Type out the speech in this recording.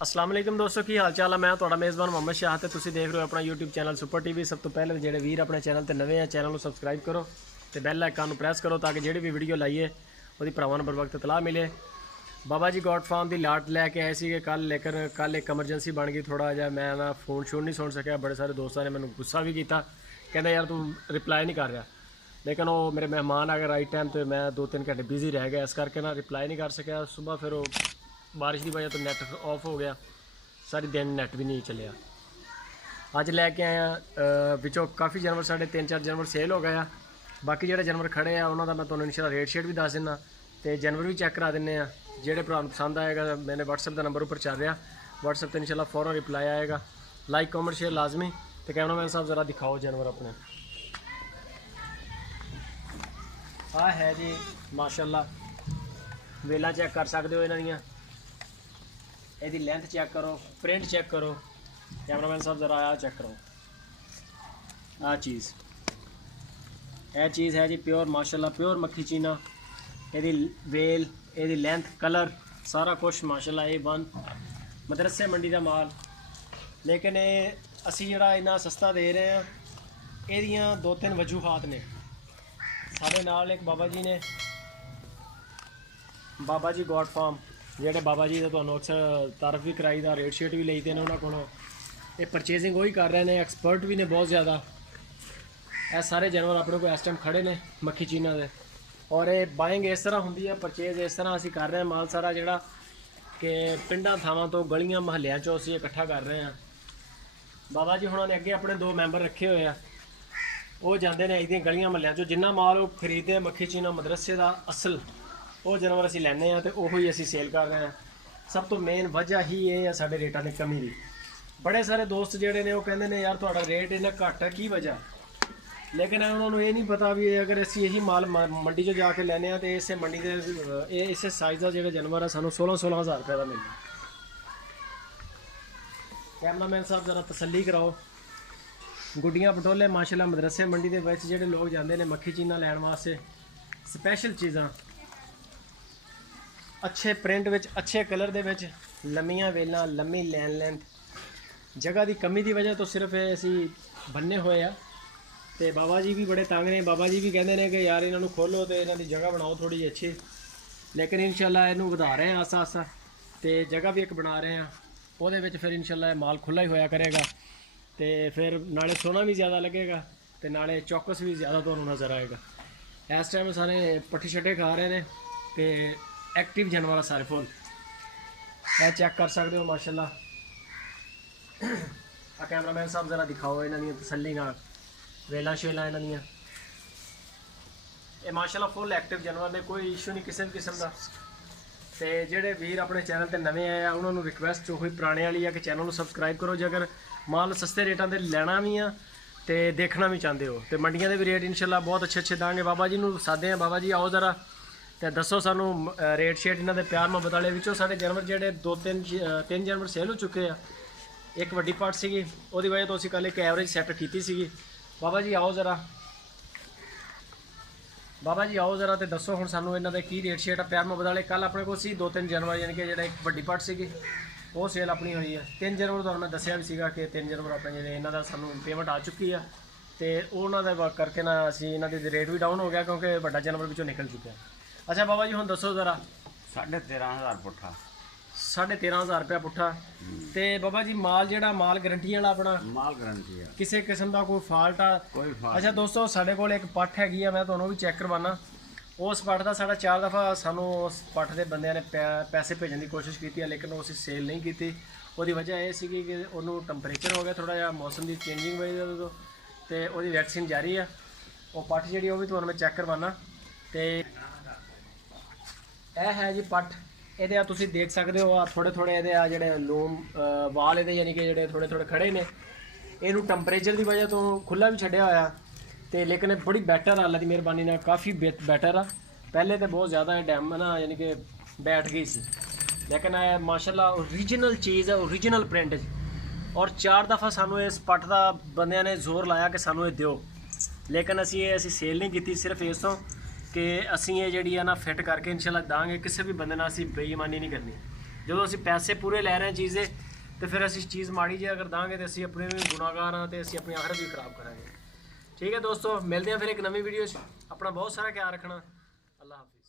अस्सलाम वालेकुम दोस्तों की हाल चाल है। मैं ਤੁਹਾਡਾ ਮੇਜ਼ਬਾਨ ਮੁਹੰਮਦ ਸ਼ਾਹ ਤੇ ਤੁਸੀਂ ਦੇਖ ਰਹੇ ਹੋ ਆਪਣਾ YouTube ਚੈਨਲ ਸੁਪਰ ਟੀਵੀ। ਸਭ ਤੋਂ ਪਹਿਲੇ ਜਿਹੜੇ ਵੀਰ ਆਪਣੇ ਚੈਨਲ ਤੇ ਨਵੇਂ ਆ ਚੈਨਲ ਨੂੰ ਸਬਸਕ੍ਰਾਈਬ ਕਰੋ ਤੇ ਬੈਲ ਆਈਕਨ ਨੂੰ ਪ੍ਰੈਸ ਕਰੋ ਤਾਂ ਕਿ ਜਿਹੜੀ ਵੀ ਵੀਡੀਓ ਲਾਈਏ ਉਹਦੀ ਭਰਾਵਾਂ ਨੂੰ बर वक्त ਇਤਲਾਹ ਮਿਲੇ। ਬਾਬਾ ਜੀ ਗੋਡ ਫਾਰਮ ਦੀ ਲਾਟ ਲੈ ਕੇ ਆਏ ਸੀਗੇ ਕੱਲ, ਲੇਕਿਨ ਕੱਲ ਇੱਕ ਐਮਰਜੈਂਸੀ ਬਣ ਗਈ। ਥੋੜਾ ਜਿਹਾ ਮੈਂ ਨਾ ਫੋਨ ਸ਼ੋਨ ਨਹੀਂ ਸੁਣ ਸਕਿਆ। ਬੜੇ ਸਾਰੇ ਦੋਸਤਾਂ ਨੇ ਮੈਨੂੰ ਗੁੱਸਾ ਵੀ ਕੀਤਾ, ਕਹਿੰਦੇ ਯਾਰ ਤੂੰ ਰਿਪਲਾਈ ਨਹੀਂ ਕਰ ਰਿਹਾ। लेकिन वो मेरे मेहमान आ गए राइट टाइम तो मैं 2-3 घंटे बिजी रह गया, इस करके ना रिप्लाई नहीं कर सकिया। सुबह फिर वो बारिश की वजह तो नेट ऑफ हो गया, सारी दिन नेट भी नहीं चलिया। अज लैके आया विचों काफ़ी जानवर साढ़े 3-4 जानवर सेल हो गए। बाकी जो जानवर खड़े हैं उन्होंने मैं तुम्हें इंशाल्लाह रेट शेट भी दस दिना तो जानवर भी चैक करा दें। जोड़े भरा पसंद आएगा मैंने WhatsApp का नंबर उपर चल रहा, WhatsApp पर इंशाल्लाह फ़ौरन रिप्लाई आएगा। लाइक कमेंट शेयर लाजमी। तो कैमरामैन साहब ज़रा दिखाओ जानवर अपने। आ है जी माशाल्लाह, वेला चेक कर सकते हो इन्हों, यदि लेंथ चेक करो, प्रिंट चेक करो। कैमरामैन साहब ज़रा आ चेक करो, आ चीज़ है जी प्योर माशाल्लाह, प्योर मक्खी चीना। यदि वेल, यदि लेंथ, कलर सारा कुछ माशाल्लाह A1 मदरसे मंडी का माल। लेकिन ये असी जिहड़ा इन्ना सस्ता दे रहे हैं, ये 2-3 वजूहात ने। साढ़े नाल एक बाबा जी ने, बाबा जी गॉड फार्म, जोड़े बाबा जी का तुहानूं अक्सर तारफ भी कराई दा, रेट शेट भी लई दे उन्होंने को। ये परचेजिंग वही कर रहे हैं, एक्सपर्ट भी ने बहुत ज़्यादा। ये सारे जानवर अपने को इस टाइम खड़े ने मक्खी चीना दे। और ये बाइंग इस तरह होंदी है, परचेज इस तरह असी कर रहे हैं। माल सारा जोड़ा कि पिंडां थावां तो गलियां महल्लियां चों असीं इकट्ठा कर रहे हैं। बाबा जी हुणां ने अगे अपने 2 मैंबर रखे हुए हैं, वो जाते हैं इहदियां गलियां महल्लियां चों। जिन्ना माल वो खरीदते हैं मक्खी चीना मदरसे का असल, वो जानवर असीं लैंदे हैं तो उही असीं सेल कर रहे हैं। सब तो मेन वजह ही ये है साडे रेटां दी कमी दी। बड़े सारे दोस्त जिहड़े ने वो कहंदे ने यार तुहाडा रेट इन्ना घट है, की वजह? लेकिन उन्होंने ये नहीं पता भी अगर असीं यही माल मंडी चों जाके लैने तो इस मंडी के इस साइज़ का जो जानवर है सानूं 16-16 हज़ार रुपये का मिलना। कैमरामैन साहब ज़रा तसल्ली कराओ। गुड्डियां पटोले माशाल्लाह मदरसे मंडी के विच जिहड़े लोग जाते हैं मक्खी चीना लैण वास्ते, स्पैशल चीज़ां अच्छे प्रिंट विच, अच्छे कलर दे विच, लम्मियां वेलां, लम्मी लेंथ। जगह की कमी की वजह तो सिर्फ असी बन्ने हुए आ। तो बाबा जी भी बड़े तंग ने। बाबा जी भी कहते हैं कि यार इन्हों खोलो तो इन्हों की जगह बनाओ थोड़ी अच्छी। लेकिन इंशाल्लाह इनू वधा रहे हैं आसा आसा, तो जगह भी एक बना रहे हैं। वो फिर इंशाल्लाह माल खुला ही होया करेगा, तो फिर नाले सोना भी ज़्यादा लगेगा तो नाले चौकस भी ज़्यादा तो नज़र आएगा। इस टाइम सारे पट्ठे छट्टे खा रहे हैं तो एक्टिव जानवर सारे फुल यह चेक कर सकते हो माशाल्लाह। आ कैमरामैन साहब ज़रा दिखाओ इन्हों तसल्ली नाल वेला शेला इन्हों। ये माशाल्लाह फुल एक्टिव जानवर ने, कोई इशू नहीं किसी भी किस्म का। तो जोड़े वीर अपने चैनल पर नवे आए हैं उन्होंने रिक्वेस्ट वही पुराने वाली है कि चैनल को सबसक्राइब करो। जे अगर माल सस्ते रेटां दे लैना भी आ तो देखना भी चाहते हो तो मंडियां दे भी रेट इंशाल्लाह बहुत अच्छे देंगे। बाबा जी नूं सादे हैं, बाबा जी आओ ज़रा तो दसो सानू रेट शेट इन्हां दे प्यार मोहब्बत वाले। विचों साडे जानवर जेडे 2-3 जानवर सेल हो चुके हैं। एक वड्डी पार्ट सीगी, उहदी वजह तो असीं कल एक एवरेज सैट कीती सीगी। बाबा जी आओ ज़रा, बाबा जी आओ ज़रा तो दसो हुण सानू इन्हां दे की रेट शेट प्यार मोहब्बत वाले। कल अपने को सी 2-3 जानवर यानी कि जेड़ा एक वड्डी पार्ट सीगी वो सेल अपनी हुई है। 3 जानवर तो मैं दसिया भी सीगा कि 3 जानवर अपने जिहड़े इन्हां दा सानू पेमेंट आ चुकी है। तो उन्हां दे करके ना असीं इन्हां दी रेट भी डाउन हो गया क्योंकि वड्डा जानवर विचों निकल चुका है। अच्छा बाबा जी हुण दसो ज़रा 13,500 पुट्ठा, 13,500 रुपया पुट्ठा। तो बाबा जी माल जेड़ा माल गारंटी वाला अपना माल गारंटी है, किसी किस्म का कोई फॉल्ट आ कोई फॉल्ट। अच्छा दोस्तों साढ़े कोल एक पट्ठ हैगी है, मैं तुहानूं भी चेक करवाना। उस पट्ठ का साढ़ा 4 दफ़ा सानू उस पट्ठ के बंदे ने पैसे भेजने की कोशिश की है, लेकिन उस सेल नहीं की। उसकी वजह यह सी कि उन्होंने टंपरेचर हो गया थोड़ा जहा, मौसम की चेंजिंग वजह तो वो वैक्सीन जारी है। वो पट्ठ जी वो भी तुहानूं मैं चेक करवाना। तो यह है जी पट्ठ, ये तुसीं देख सकते हो थोड़े थोड़े ये जोड़े लूम वाल ये यानी कि जोड़े थोड़े थोड़े खड़े ने। इनू टंपरेचर की वजह तो खुला भी छड्डिया होया तो, लेकिन बड़ी बैटर अल्लाह की मेहरबानी ने काफ़ी बैटर आ। पहले तो बहुत ज़्यादा डैम ना यानी कि बैठ गई सी, लेकिन माशाल्लाह ओरिजिनल चीज़ है, ओरिजिनल प्रिंट। और 4 दफ़ा सानू इस पट्ठ का बंदियां ने जोर लाया कि सानू ये दिओ, लेकिन असी सेल नहीं की। सिर्फ इसों कि असी ये जी है ना फिट करके इंशाल्लाह दांगे, किसी भी बंदे नाल असी बेईमानी नहीं करनी। ਜਦੋਂ ਅਸੀਂ ਪੈਸੇ ਪੂਰੇ ਲੈ ਰਹੇ ਹਾਂ ਚੀਜ਼ ਦੇ ਤੇ ਫਿਰ ਅਸੀਂ ਚੀਜ਼ ਮਾੜੀ ਜੇ ਅਗਰ ਦਾਂਗੇ ਤੇ ਅਸੀਂ ਆਪਣੇ ਵੀ ਗੁਨਾਹਗਾਰ ਹਾਂ ਤੇ ਅਸੀਂ ਆਪਣੀ ਆਖਰਤ ਵੀ ਖਰਾਬ ਕਰਾਂਗੇ। ਠੀਕ ਹੈ ਦੋਸਤੋ, ਮਿਲਦੇ ਹਾਂ ਫਿਰ ਇੱਕ ਨਵੀਂ ਵੀਡੀਓ 'ਚ। ਆਪਣਾ ਬਹੁਤ ਸਾਰਾ ਖਿਆਲ ਰੱਖਣਾ। ਅੱਲਾ ਹਾਫਿਜ਼।